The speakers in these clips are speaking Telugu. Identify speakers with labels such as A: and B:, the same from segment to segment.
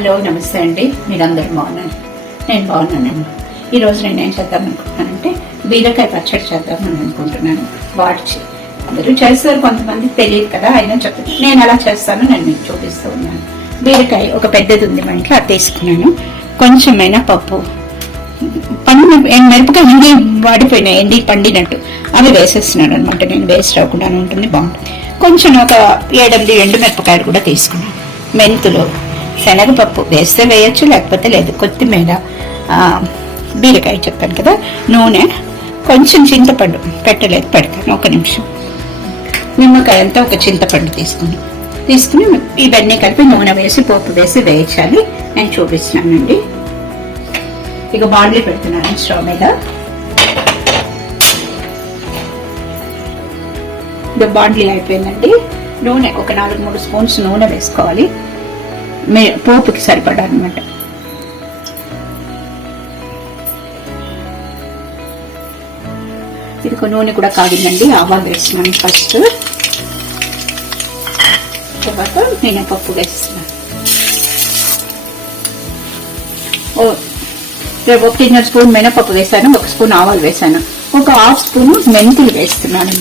A: హలో నమస్తే అండి. మీరందరూ బాగున్నారు? నేను బాగున్నానండి ఈరోజు నేను ఏం చేద్దాం అనుకుంటున్నానంటే బీరకాయ పచ్చడి చేద్దామని అనుకుంటున్నాను. వాడిచి అందరూ చేస్తారు కొంతమంది తెలియదు కదా అయినా చెప్తాను నేను ఎలా చేస్తానో నేను మీకు చూపిస్తూ ఉన్నాను. బీరకాయ ఒక పెద్దది ఉంది మా ఇంట్లో అది తీసుకున్నాను. కొంచెమైనా పప్పు. పండిన మిరపకాయ ఎండి వాడిపోయినాయి ఎండి పండినట్టు. అవి వేసేస్తున్నాను అనమాట నేను వేస్ట్ అవ్వకుండా ఉంటుంది బాగుంటుంది. కొంచెం ఒక ఏడెనిమిది ఎండు మిరపకాయలు కూడా తీసుకున్నాను. మెంతులు శనగపప్పు వేస్తే వేయచ్చు లేకపోతే లేదు. కొత్తిమీర బీరకాయ చెప్పాను కదా నూనె కొంచెం చింతపండు పెట్టలేదు పెడతాను. ఒక నిమిషం. నిమ్మకాయ అంతా ఒక చింతపండు తీసుకుని తీసుకుని ఇవన్నీ కలిపి నూనె వేసి పోపు వేసి వేయించాలి. నేను చూపిస్తున్నానండి. ఇక బాండ్లీ పెడుతున్నాను స్టవ్ మీద. ఇది బాండ్లీ అయిపోయిందండి. నూనె ఒక నాలుగు మూడు స్పూన్స్ నూనె వేసుకోవాలి. పోపుకి సరిపడా అనమాట ఇది నూనె కూడా కాగిందండి ఆవాలు వేస్తున్నాను ఫస్ట్. తర్వాత మినపప్పు వేస్తున్నాను. ఓ రేపు ఒకటిన్నర స్పూన్ మినపప్పు వేసాను ఒక స్పూన్ ఆవాలు వేసాను ఒక హాఫ్ స్పూన్ మెంతులు వేస్తున్నాను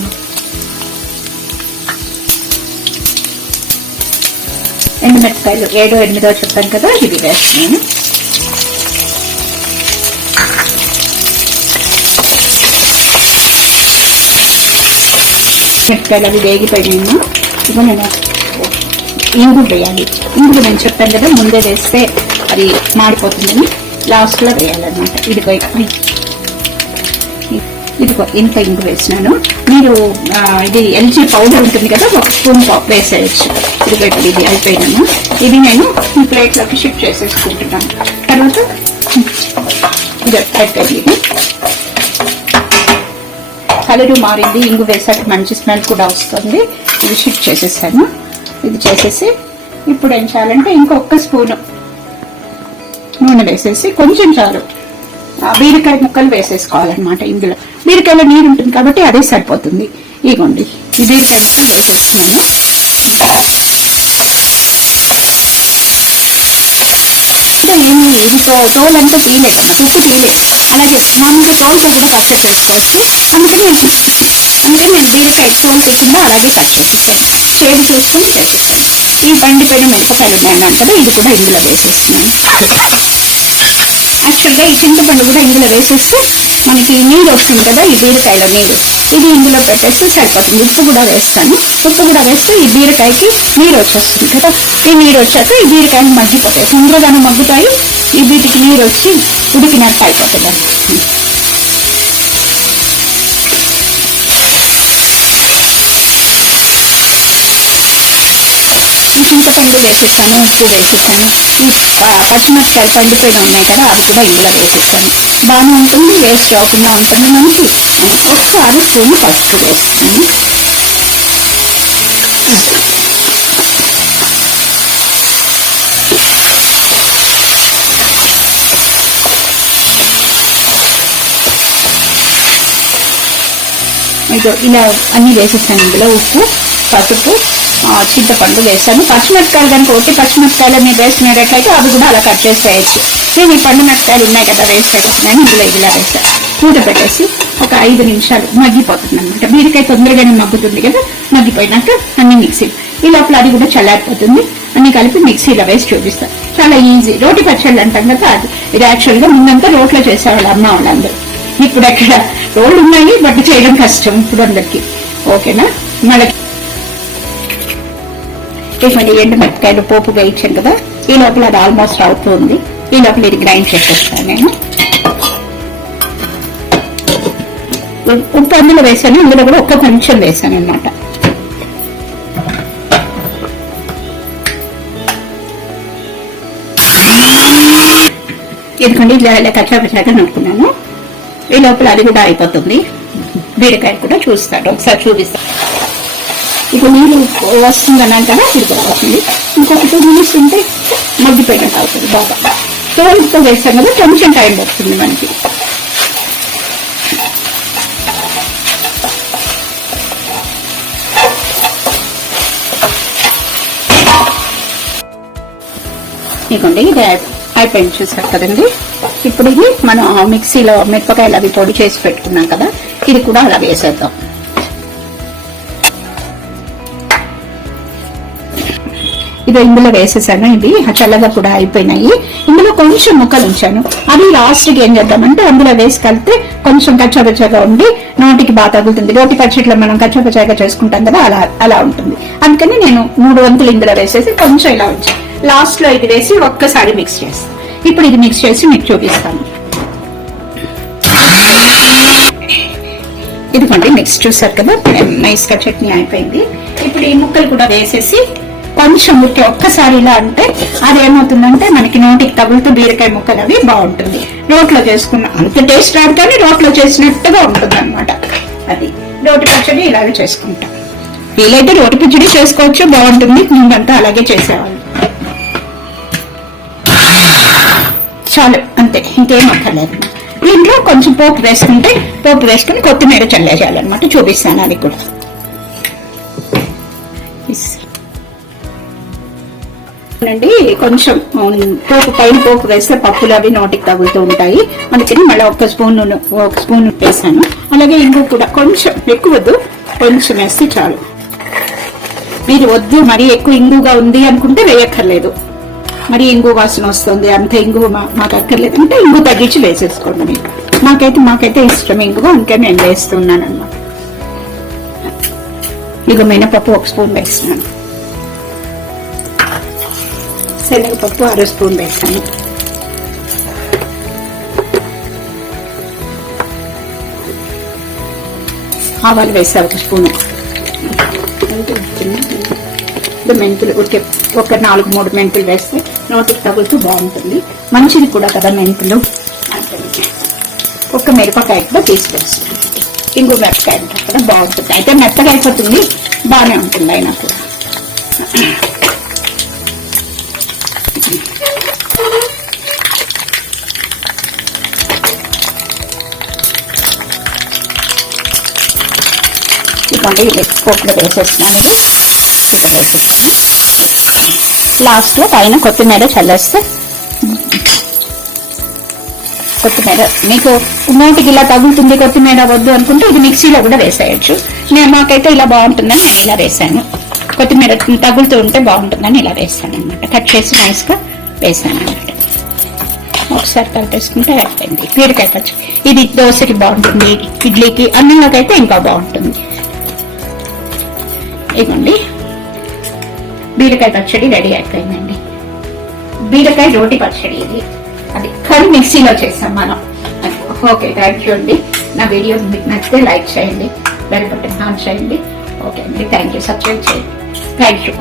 A: ఎండుమిరపకాయలు ఏడో ఎనిమిదో చెప్పాను కదా ఇది వేస్తున్నాను. మిరపకాయలు అవి వేగిపోయినాము ఇక నేను ఇంగు వేయాలి. ఇంగుడు నేను చెప్పాను కదా ముందే వేస్తే అది మాడిపోతుందని లాస్ట్లో వేయాలన్నమాట. ఇదిగో ఇదిగో ఇంత ఇంగు వేసినాను. మీరు ఇది ఎల్జీ పౌడర్ ఉంటుంది కదా ఒక స్పూన్ వేసేయచ్చు. ఇదిగో ఇది అయిపోయినాను ఇది నేను ఈ ప్లేట్లోకి షిఫ్ట్ చేసేసుకుంటున్నాను. తర్వాత ఇది అయిపోయింది ఇది. కలరు మారింది ఇంగు వేసాక మంచి స్మెల్ కూడా వస్తుంది. ఇది షిఫ్ట్ చేసేసాను. ఇది చేసేసి ఇప్పుడు ఏం చేయాలంటే ఇంకొక స్పూను నూనె వేసేసి కొంచెం చాలు. బీరకాయ ముక్కలు వేసేసుకోవాలన్నమాట ఇందులో. బీరకాయలో నీరు ఉంటుంది కాబట్టి అదే సరిపోతుంది. ఇగోండి ఈ అంటే ఏమి అంతా అన్నమాట ఉప్పు తీయలేదు అలాగే మామూలుగా తోలుతో కూడా కట్ చేసుకోవచ్చు అందుకని అందుకని నేను బీరకాయ టోల్ తీయకుండా అలాగే కట్ చేసేసాను చేదు చూసుకొని వేసేసాను ఈ పండిపోయిన మిరపకాయలు ఉన్నాయన్నాను కదా ఇది కూడా ఇందులో వేసేస్తున్నాను. యాక్చువల్గా ఈ చింతపండు కూడా ఇందులో వేసేస్తే మనకి నీరు వస్తుంది కదా ఈ బీరకాయలో నీరు. ఇది ఇందులో పెట్టేస్తే సరిపోతుంది. ఉప్పు కూడా వేస్తాను. ఉప్పు కూడా వేస్తే ఈ బీరకాయకి నీరు వచ్చేస్తుంది కదా. ఈ నీరు వచ్చాక ఈ బీరకాయని మగ్గిపోతాయి. తొందరగానే మగ్గుతాయి. ఈ వీటికి నీరు వచ్చి ఉడికినట్టు అయిపోతుంది. చింతపండు వేసేసాను ఉప్పు వేసేసాను ఈ ఆ, పచ్చిమిరపకాయలు ఉన్నాయి కదా అవి కూడా ఇందులో వేసేసాను బాగానే ఉంటుంది వేస్ట్ అవ్వకుండా ఉంటుంది మనకి ఆ, ఒక్క అర స్పూన్ పసుపు వేస్తాను ఇదో ఇలా అన్ని వేసేసాను ఇందులో ఉప్పు పసుపు చింతపండు వేసాను పచ్చిమిరపకాయలు కనుక ఒట్టి పచ్చిమిరపకాయలు మీరు వేసుకునేటట్లయితే అవి కూడా అలా కట్ చేసి వేయచ్చు. నేను ఈ పండు మిరపకాయలు ఉన్నాయి కదా వేసి పెట్టేస్తున్నాను. ఇందులో ఇలా వేసాను కూట పెట్టేసి ఒక ఐదు నిమిషాలు మగ్గిపోతుంది అనమాట బీరకాయ తొందరగానే మగ్గుతుంది కదా మగ్గిపోయినాక అన్ని మిక్సీ ఈ లోపల అది కూడా చల్లారిపోతుంది. అన్ని కలిపి మిక్సీలో వేసి చూపిస్తాను చాలా ఈజీ. రోటి పచ్చళ్ళు అంటాం కదా అది. ఇది యాక్చువల్గా ముందంతా రోట్లో చేసేవాళ్ళు అమ్మ వాళ్ళందరూ. ఇప్పుడు ఎక్కడ రోడ్లు ఉన్నాయి బట్ చేయడం కష్టం ఇప్పుడు అందరికీ. ఓకేనా? మళ్ళీ ఇటువంటి ఎండు మిరపకాయలు పోపు వేయించాను కదా? ఈ లోపల అది ఆల్మోస్ట్ అవుతుంది ఈ లోపల ఇది గ్రైండ్ చేసేస్తాను నేను. ఉప్పు అందులో వేసాను అందులో కూడా ఒక్క కొంచెం వేసాను అనమాట ఎందుకంటే ఇలా ఇలా కచ్చా పచ్చాగా నడుకున్నాను ఈ లోపల అది కూడా అయిపోతుంది. బీరకాయ కూడా చూస్తాను. ఒకసారి చూపిస్తాను. ఇప్పుడు నీళ్ళు వస్తుంది అన్నాను కదా ఇది కూడా వస్తుంది ఇంకొక టూ మినిట్స్ ఉంటే మగ్గిపోయినట్టు అవుతుంది బాగా తోలుతో వేస్తాం కదా కొంచెం టైం పడుతుంది మనకి. ఇదిగోండి ఇది అయిపోయింది చూసారు కదండి. ఇప్పుడు ఇది మనం మిక్సీలో మిరపకాయలు అవి పొడి చేసి పెట్టుకున్నాం కదా ఇది కూడా అలా వేసేద్దాం. ఇది ఇందులో వేసేసాను ఇది చల్లగా కూడా అయిపోయినాయి. ఇందులో కొంచెం ముక్కలు ఉంచాను. అవి లాస్ట్కి ఏం చేద్దామంటే అందులో వేసి కలిపితే కొంచెం కచ్చపచ్చగా ఉండి నోటికి బాగా తగులుతుంది. రోటి పచ్చట్లో మనం కచ్చపచ్చగా చేసుకుంటాం కదా అలా అలా ఉంటుంది. అందుకని నేను మూడు వంతులు ఇందులో వేసేసి కొంచెం ఇలా ఉంచాను లాస్ట్లో ఇది వేసి ఒక్కసారి మిక్స్ చేస్తాను ఇప్పుడు ఇది మిక్స్ చేసి మీకు చూపిస్తాను. ఇదిగోండి నెక్స్ట్ చూసారు కదా నైస్గా చట్నీ అయిపోయింది. ఇప్పుడు ఈ ముక్కలు కూడా వేసేసి కొంచెం ఉట్టి ఒక్కసారి ఇలా అంటే అది ఏమవుతుందంటే మనకి నోటికి తగులుతూ బీరకాయ ముక్కలు అవి బాగుంటుంది. రోట్లో చేసుకున్న అంత టేస్ట్ రాదు కానీ రోట్లో చేసినట్టుగా ఉంటుంది అనమాట అది రోటి పచ్చడి ఇలాగే చేసుకుంటాం. వీలైతే రోటి పచ్చడి చేసుకోవచ్చు బాగుంటుంది. ముందంతా అలాగే చేసేవాళ్ళు. చాలు అంతే. ఇంకేం అక్కర్లేదు. దీంట్లో కొంచెం పోపు వేసుకుంటే పోపు వేసుకుని కొత్తిమీర చల్లేసేయాలన్నమాట. చూపిస్తాను అది కూడా. అండి కొంచెం పోపు పైన పోపు వేస్తే పప్పులు అవి నోటికి తగులుతూ ఉంటాయి. అందుకని మళ్ళీ ఒక స్పూన్ నూనె ఒక స్పూన్ వేసాను. అలాగే ఇంగు కూడా కొంచెం ఎక్కువ వద్దు కొంచెం వేస్తే చాలు. మీరు వద్దు మరీ ఎక్కువ ఇంగుగా ఉంది అనుకుంటే వేయక్కర్లేదు. మరి ఇంగు వాసన వస్తుంది అంత ఇంగు మా- మాకు అక్కర్లేదు అంటే ఇంగు తగ్గించి వేసేసుకోండి మీరు. నాకైతే మాకైతే ఇష్టం ఇంగు అందుకే నేను వేస్తున్నాను అన్నమాట ఇక మినపప్పు ఒక స్పూన్ వేస్తున్నాను. శనగపప్పు అర స్పూన్ వేస్తాను ఆవాలు వేసా ఒక స్పూను. ఇప్పుడు మెంతులు ఉడికే ఒక నాలుగు మూడు మెంతులు వేస్తే నోటికి తగులుతూ బాగుంటుంది. మంచిది కూడా కదా మెంతులు. ఒక మిరపకాయ కూడా తీసుకొస్తాను ఇంకో మిరపకాయ ఉంటుంది కదా బాగుంటుంది. అయితే మెత్తగా అయిపోతుంది. బాగానే ఉంటుంది అయినా కూడా. ఇదిగోండి ఇది పోపులో వేసేస్తున్నాను ఇలా వేసేస్తాను పైన కొత్తిమీర చల్లేస్తే కొత్తిమీర. మీకు నోటికి ఇలా తగులుతుంది కొత్తిమీర వద్దు అనుకుంటే ఇది మిక్సీలో కూడా వేసేయచ్చు. నేను మాకైతే ఇలా బాగుంటుందని నేను ఇలా వేసాను. కొత్తిమీర తగులుతూ ఉంటే బాగుంటుందని ఇలా వేసాను అనమాట కట్ చేసి నైస్గా వేసాను అనమాట ఒకసారి కలిపేసుకుంటే అయిపోయింది. బీరకాయ పచ్చి ఇది దోశకి బాగుంటుంది ఇడ్లీకి అన్నంలోకైతే ఇంకా బాగుంటుంది. ఇదిగోండి. బీరకాయ పచ్చడి రెడీ అయిపోయిందండి. బీరకాయ రోటి పచ్చడి ఇది. అది కర్రీ మిక్సీలో చేస్తాం మనం. ఓకే థ్యాంక్ యూ అండి. నా వీడియోస్ మీకు నచ్చితే లైక్ చేయండి బెల్ బటన్ ఆన్ చేయండి. ఓకే అండి థ్యాంక్ యూ సబ్స్క్రైబ్ చేయండి. Thank you